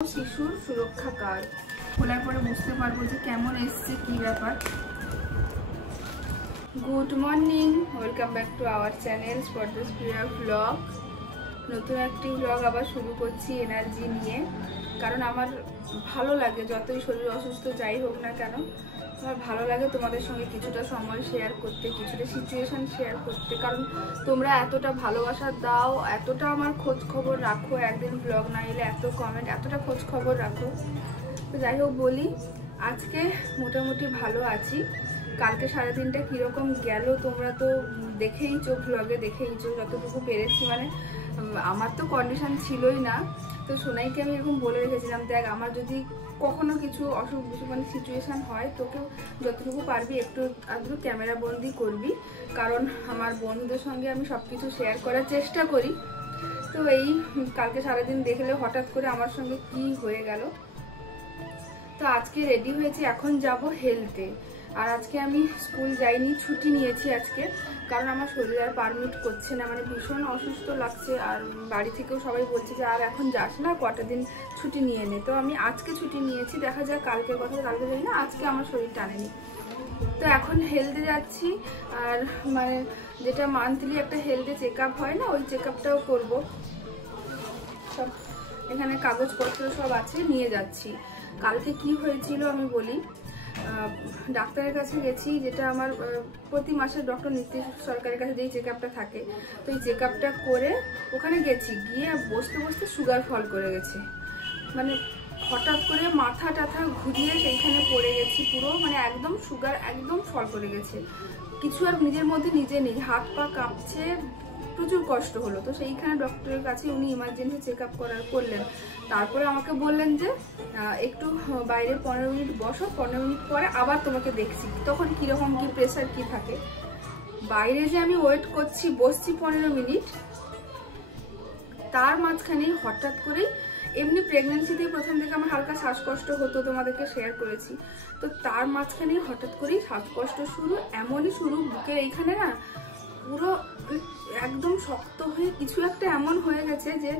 শিশুর সুরক্ষা কার্ড খোলার পরে বুঝতে পারবো যে কেমন এসছে কি ব্যাপার। Good morning, welcome back to our channel spotless Priya blog. নতুন একটি ব্লগ আবার শুরু করছি এনার্জি নিয়ে, কারণ আমার ভালো লাগে যতই শরীর অসুস্থ যাই হোক না কেন, আমার ভালো লাগে তোমাদের সঙ্গে কিছুটা সময় শেয়ার করতে, কিছুটা সিচুয়েশান শেয়ার করতে, কারণ তোমরা এতটা ভালোবাসা দাও, এতটা আমার খোঁজ খবর রাখো, একদিন ব্লগ না এলে এত কমেন্ট, এতটা খোঁজ খবর রাখো। তো যাই হোক বলি, আজকে মোটামুটি ভালো আছি। কালকে সারাদিনটা কীরকম গেল তোমরা তো দেখেইছো, ব্লগে দেখেইছো যতটুকু পেরেছি। মানে আমার তো কন্ডিশন ছিলই না, তো সোনাইকে আমি এরকম বলে রেখেছিলাম, দেখ আমার যদি কখনো কিছু অসুখ বিসুখ মানে সিচুয়েশান হয়, তোকেও যতটুকু পারবি একটু আধটু ক্যামেরা বন্দি করবি, কারণ আমার বন্ধুদের সঙ্গে আমি সব কিছু শেয়ার করার চেষ্টা করি। তো এই কালকে সারাদিন দেখলে হঠাৎ করে আমার সঙ্গে কি হয়ে গেল। তো আজকে রেডি হয়েছি, এখন যাব হেলথে। আর আজকে আমি স্কুল যাইনি, ছুটি নিয়েছি আজকে, কারণ আমার শরীর আর পারমিট করছে না, মানে ভীষণ অসুস্থ লাগছে। আর বাড়ি থেকেও সবাই বলছে যে আর এখন যাস না, কটা দিন ছুটি নিয়ে নে। তো আমি আজকে ছুটি নিয়েছি, দেখা যাক কালকের কথা, কালকে যাই না, আজকে আমার শরীর টানেনি। তো এখন হেলথে যাচ্ছি, আর মানে যেটা মান্থলি একটা হেলথে চেক আপ হয় না, ওই চেক আপটাও করবো। সব এখানে কাগজপত্র সব আছে, নিয়ে যাচ্ছি। কালকে কি হয়েছিল আমি বলি, ডাক্তারের কাছে গেছি, যেটা আমার প্রতি মাসে ডক্টর নীতিশ সরকারের কাছে যেই চেক আপটা থাকে, তো এই চেক আপটা করে ওখানে গেছি, গিয়ে বসতে বসতে সুগার ফল করে গেছে। মানে হঠাৎ করে মাথা টাথা ঘুরিয়ে সেইখানে পড়ে গেছি পুরো, মানে একদম সুগার একদম ফল করে গেছে। কিছু আর নিজের মধ্যে নিজে নেই, হাত পা কাঁপছে, প্রচুর কষ্ট হলো। তো সেইখানে ডক্টরের কাছে উনি ইমার্জেন্সি চেক আপ করলেন। তারপরে আমাকে বললেন যে একটু বাইরে 15 মিনিট বসো, 15 মিনিট পরে আবার তোমাকে দেখছি, তখন কীরকম কি প্রেশার কি থাকে। বাইরে যে আমি ওয়েট করছি, বসছি 15 মিনিট, তার মাঝখানে হঠাৎ করেই, এমনি প্রেগনেন্সিতেই প্রথম থেকে আমার হালকা শ্বাসকষ্ট হতো, তোমাদেরকে শেয়ার করেছি। তো তার মাঝখানেই হঠাৎ করেই শ্বাসকষ্ট শুরু, এমনই শুরু বুকের এইখানে না পুরো একদম শক্ত হয়ে কিছু একটা এমন হয়ে গেছে যে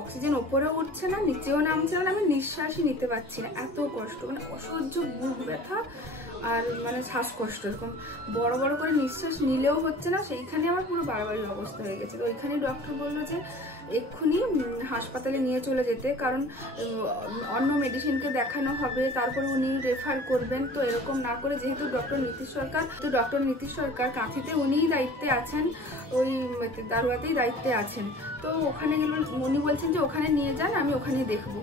অক্সিজেন ওপরেও উঠছে না, নিচেও নামছে না, আমি নিঃশ্বাসই নিতে পারছি না, এত কষ্ট, মানে অসহ্য বুক ব্যথা আর মানে শ্বাসকষ্ট, এরকম বড় বড় করে নিঃশ্বাস নিলেও হচ্ছে না, সেইখানে আমার পুরো বাড়াবাড়ি অবস্থা হয়ে গেছে। তো ওইখানে ডক্টর বললো যে এক্ষুনি হাসপাতালে নিয়ে চলে যেতে, কারণ অন্য মেডিসিনকে দেখানো হবে, তারপরে উনি রেফার করবেন। তো এরকম না করে, যেহেতু ডক্টর নীতিশ সরকার কাঁথিতে উনিই দায়িত্বে আছেন, ওই দারুয়াতেই দায়িত্বে আছেন। তো ওখানে গেলে উনি বলছেন যে ওখানে নিয়ে যান, আমি ওখানে দেখবো।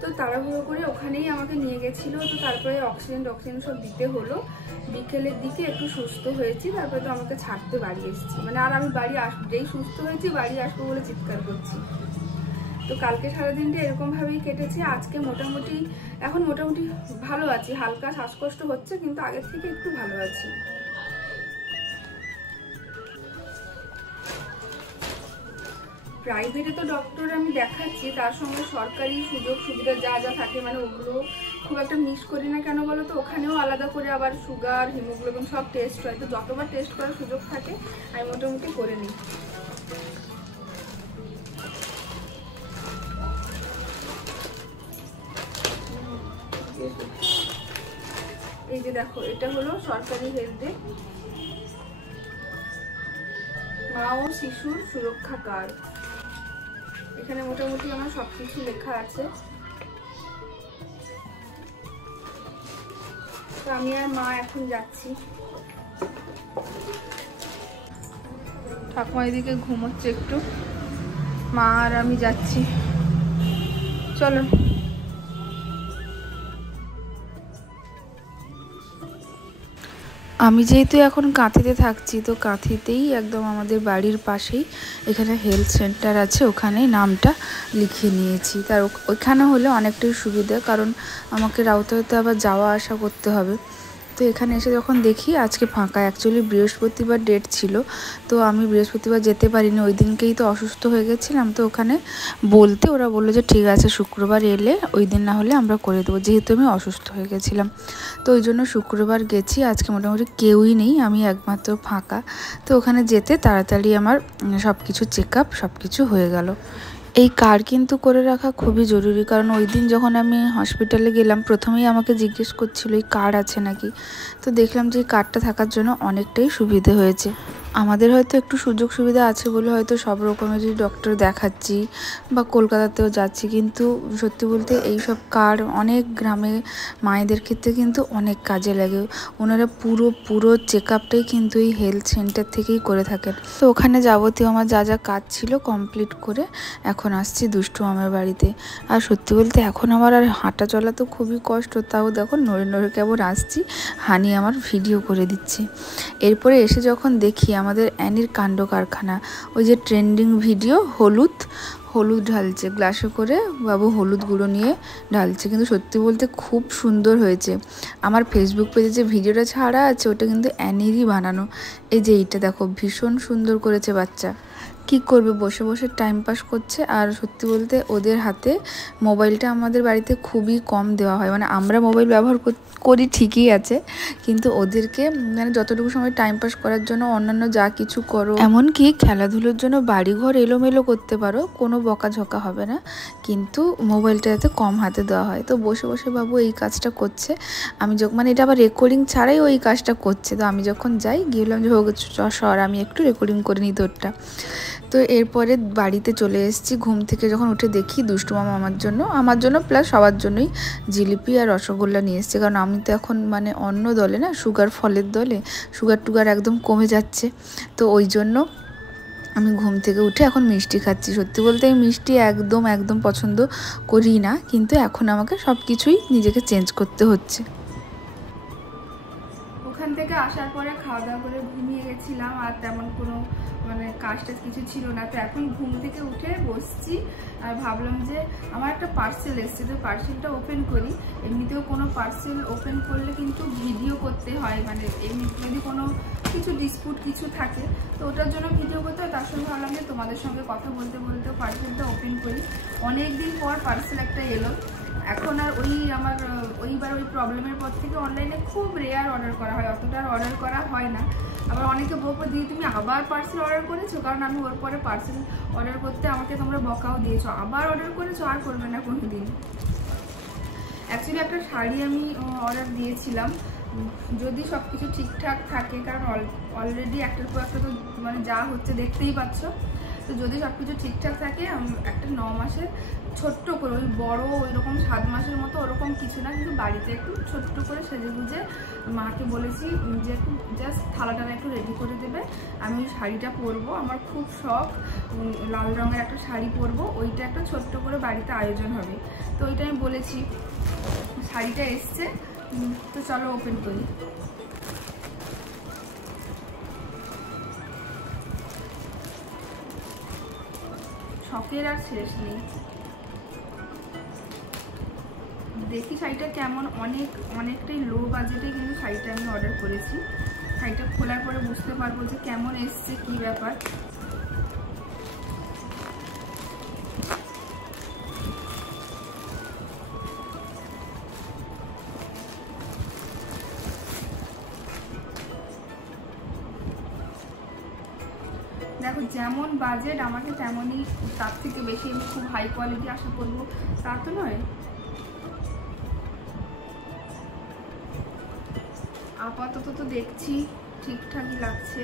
তো তাড়াহুড়ো করে ওখানেই আমাকে নিয়ে গেছিলো। তো তারপরে অক্সিজেন সব দিতে হলো, বিকেলের দিকে একটু সুস্থ হয়েছি, তারপরে তো আমাকে ছাড়তে বাড়ি এসেছি। মানে আর আমি বাড়ি যেই সুস্থ হয়েছি বাড়ি আসবো বলে চিৎকার করছি। তো কালকে সারাদিনটা এরকমভাবেই কেটেছে। আজকে এখন মোটামুটি ভালো আছি, হালকা শ্বাসকষ্ট হচ্ছে, কিন্তু আগের থেকে একটু ভালো আছি। প্রাইভেটে তো ডক্টর আমি দেখাচ্ছি, তার সঙ্গে সরকারি সুযোগ সুবিধা যা যা থাকে, মানে ওগুলো খুব একটা মিস করি না। কেন বলো তো, ওখানেও আলাদা করে আবার সুগার, হিমোগ্লোবিন সব টেস্ট হয়, তো যতবার টেস্ট করার সুযোগ থাকে আমি মোটামুটি করে নিই। এই যে দেখো, এটা হলো সরকারি হেলথে মা ও শিশুর সুরক্ষা কার্ড। এখানে মোটামুটি আমার সবকিছু লেখা আছে। তো আমি আর মা এখন যাচ্ছি। ঠাকুমা এদিকে ঘুমোচ্ছে একটু, মা আর আমি যাচ্ছি, চলো। আমি যেহেতু এখন কাঁথিতে থাকছি, তো কাঁথিতেই একদম আমাদের বাড়ির পাশেই এখানে হেলথ সেন্টার আছে, ওখানে নামটা লিখিয়ে নিয়েছি। তার ওইখানে হলে অনেকটাই সুবিধা, কারণ আমাকে রাউতাতে আবার যাওয়া আসা করতে হবে। তো এখানে এসে যখন দেখি আজকে ফাঁকা, অ্যাকচুয়ালি বৃহস্পতিবার ডেট ছিল, তো আমি বৃহস্পতিবার যেতে পারিনি, ওই দিনকেই তো অসুস্থ হয়ে গেছিলাম। তো ওখানে বলতে ওরা বললো যে ঠিক আছে, শুক্রবার এলে ওই দিন না হলে আমরা করে দেবো, যেহেতু আমি অসুস্থ হয়ে গেছিলাম। তো ওই জন্য শুক্রবার গেছি। আজকে মোটামুটি কেউই নেই, আমি একমাত্র ফাঁকা। তো ওখানে যেতে তাড়াতাড়ি আমার সব কিছু চেক আপ সব কিছু হয়ে গেল। এই কার্ড কিন্তু করে রাখা খুবই জরুরি, কারণ ওই দিন যখন আমি হসপিটালে গেলাম প্রথমেই আমাকে জিজ্ঞেস করছিল এই কার্ড আছে নাকি। তো দেখলাম যে এই কার্ডটা থাকার জন্য অনেকটাই সুবিধে হয়েছে। আমাদের হয়তো একটু সুযোগ সুবিধা আছে বলে হয়তো সব রকমেরই ডক্টর দেখাচ্ছি বা কলকাতাতেও যাচ্ছি, কিন্তু সত্যি বলতে এই সব কার্ড অনেক গ্রামে মায়েদের ক্ষেত্রে কিন্তু অনেক কাজে লাগে। ওনারা পুরো চেক আপটাই কিন্তু এই হেলথ সেন্টার থেকেই করে থাকেন। তো ওখানে যাবতীয় আমার যা যা কাজ ছিল কমপ্লিট করে এখন আসছি দুষ্টু মামার বাড়িতে। আর সত্যি বলতে এখন আমার আর হাঁটা চলা তো খুবই কষ্ট, তাও দেখো নড়ে নড়ে কেমন আসছি, হানি আমার ভিডিও করে দিচ্ছে। এরপরে এসে যখন দেখি আমাদের অ্যানির কাণ্ড কারখানা, ওই যে ট্রেন্ডিং ভিডিও হলুদ ঢালছে গ্লাসে করে, বাবু হলুদ গুঁড়ো নিয়ে ঢালছে, কিন্তু সত্যি বলতে খুব সুন্দর হয়েছে। আমার ফেসবুক পেজে যে ভিডিওটা ছাড়া আছে ওটা কিন্তু অ্যানিরই বানানো। এই যে এইটা দেখো ভীষণ সুন্দর করেছে বাচ্চা। কি করবে, বসে বসে টাইম পাস করছে। আর সত্যি বলতে ওদের হাতে মোবাইলটা আমাদের বাড়িতে খুবই কম দেওয়া হয়, মানে আমরা মোবাইল ব্যবহার করি ঠিকই আছে, কিন্তু ওদেরকে মানে যতটুকু সময় টাইম পাস করার জন্য অন্যান্য যা কিছু করো, এমনকি খেলাধুলোর জন্য বাড়িঘর এলোমেলো করতে পারো, কোনো বকাঝকা হবে না, কিন্তু মোবাইলটা যাতে কম হাতে দেওয়া হয়। তো বসে বসে বাবু এই কাজটা করছে। আমি যখন মানে এটা আবার রেকর্ডিং ছাড়াই ওই কাজটা করছে। তো আমি যখন যাই গিয়েলাম যে হোক সর আমি একটু রেকর্ডিং করে নিই তোরটা। তো এরপরে বাড়িতে চলে এসেছি। ঘুম থেকে যখন উঠে দেখি দুষ্টু মামা আমার জন্য প্লাস সবার জন্যই জিলিপি আর রসগোল্লা নিয়ে এসছে, কারণ আমি তো এখন মানে অন্য দলে না, ফলের দলে, সুগার একদম কমে যাচ্ছে। তো ওই জন্য আমি ঘুম থেকে উঠে এখন মিষ্টি খাচ্ছি। সত্যি বলতে আমি মিষ্টি একদম পছন্দ করি না, কিন্তু এখন আমাকে সব কিছুই নিজেকে চেঞ্জ করতে হচ্ছে। ওখান থেকে আসার পরে খাওয়া দাওয়া করে ঘুমিয়ে গেছিলাম, আর তেমন কোনো মানে কাজটা কিছু ছিল না। তো এখন ঘুম থেকে উঠে বসছি আর ভাবলাম যে আমার একটা পার্সেল এসছে, তো পার্সেলটা ওপেন করি। এমনিতেও কোনো পার্সেল ওপেন করলে কিন্তু ভিডিও করতে হয়, মানে এমনি যদি কোনো কিছু ডিসপুট কিছু থাকে তো ওটার জন্য ভিডিও করতে হয়। তার সঙ্গে ভাবলাম যে তোমাদের সঙ্গে কথা বলতে বলতে পার্সেলটা ওপেন করি। অনেক দিন পর পার্সেল একটা এলো। এখন আর ওইবার ওই প্রবলেমের পর থেকে অনলাইনে খুব রেয়ার অর্ডার করা হয়, অতটা অর্ডার করা হয় না। আবার অনেকে বলবো দিদি তুমি আবার পার্সেল অর্ডার করেছো, কারণ আমি ওর পরে পার্সেল অর্ডার করতে আমাকে তোমরা বকাও দিয়েছো, আবার অর্ডার করেছো, আর করবে না কোনো দিন। অ্যাকচুয়ালি একটা শাড়ি আমি অর্ডার দিয়েছিলাম, যদি সব কিছু ঠিকঠাক থাকে, কারণ অলরেডি একটার পর একটা তো মানে যা হচ্ছে দেখতেই পাচ্ছ। তো যদি সব কিছু ঠিকঠাক থাকে একটা 9 মাসের ছোট্ট করে, ওই বড় ওইরকম 7 মাসের মতো ওরকম কিছু না, কিন্তু বাড়িতে একটু ছোট্ট করে সেজে গুজে মাকে বলেছি যে একটু জাস্ট থালাটা একটু রেডি করে দেবে, আমি ওই শাড়িটা পরবো। আমার খুব শখ লাল রঙের একটা শাড়ি পরবো, ওইটা একটা ছোট্ট করে বাড়িতে আয়োজন হবে। তো ওইটা আমি বলেছি, শাড়িটা এসছে। তো চলো ওপেন করি। শখের আর শেষ নেই। দেখি শাড়িটা কেমন, অনেকটাই লো বাজেটে কিন্তু শাড়িটা আমি অর্ডার করেছি। শাড়িটা খোলার পরে বুঝতে পারবো যে কেমন এসছে, কি ব্যাপার। দেখো যেমন বাজেট আমাকে তেমনই, তার থেকে বেশি আমি খুব হাই কোয়ালিটি আশা করবো তা তো নয়। আপাতত তো দেখছি ঠিকঠাকই লাগছে।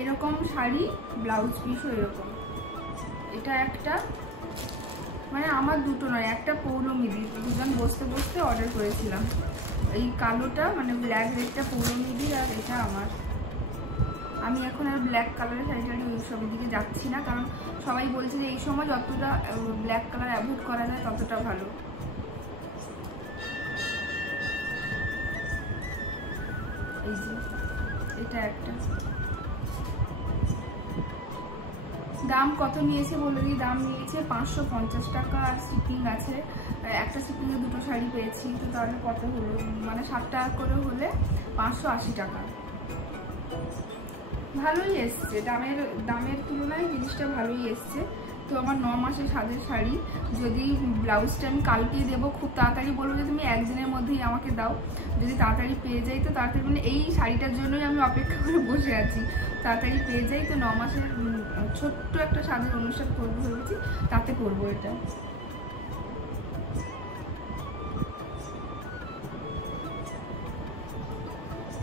এরকম শাড়ি ব্লাউজ পিসও এরকম, এটা একটা মানে আমার দুটো নয়, একটা পৌলমিদি, দুজন বসতে বসতে অর্ডার করেছিলাম। এই কালোটা মানে ব্ল্যাক রেডটা পৌলমিদির, আর এটা আমার। আমি এখন আর ব্ল্যাক কালারের শাড়ি ওই সবের দিকে যাচ্ছি না, কারণ সবাই বলছে যে এই সময় যতটা ব্ল্যাক কালার অ্যাভয়েড করা যায় ততটা ভালো। এই যে এটা একটা, দাম কত নিয়েছে বলে দিই। দাম নিয়েছে 550 টাকা, আর শিপিং আছে। একটা শিপিংয়ে দুটো শাড়ি পেয়েছি, তো তাহলে কত হলো, মানে 60 টাকা করে হলে 580 টাকা। ভালোই এসছে, দামের তুলনায় জিনিসটা ভালোই এসছে। তো আমার 9 মাসের সাজের শাড়ি, যদি ব্লাউজটা আমি কালকেই দেবো, খুব তাড়াতাড়ি বলবো যে তুমি একদিনের মধ্যেই আমাকে দাও, যদি তাড়াতাড়ি পেয়ে যাই তো তাড়াতাড়ি, মানে এই শাড়িটার জন্যই আমি অপেক্ষা করে বসে আছি, তাড়াতাড়ি পেয়ে যাই তো 9 মাসের ছোট্ট একটা সাজের অনুষ্ঠান করবো ভেবেছি, তাতে করবো এটা।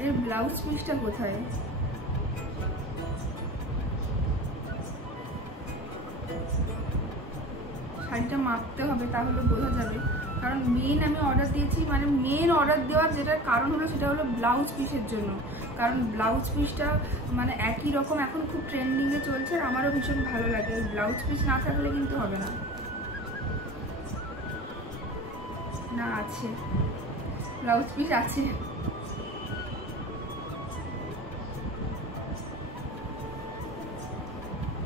এর ব্লাউজ পিসটা কোথায়? শাড়িটা মাপতে হবে, তাহলে বোঝা যাবে, কারণ মেন আমি অর্ডার দিয়েছি, মানে মেন অর্ডার দেওয়ার যেটার কারণ হলো সেটা হলো ব্লাউজ পিসের জন্য, কারণ ব্লাউজ পিসটা মানে একই রকম এখন খুব ট্রেন্ডিংয়ে চলছে, আর আমারও ভীষণ ভালো লাগে। ব্লাউজ পিস না থাকলে কিন্তু হবে না। না, আছে ব্লাউজ পিস আছে।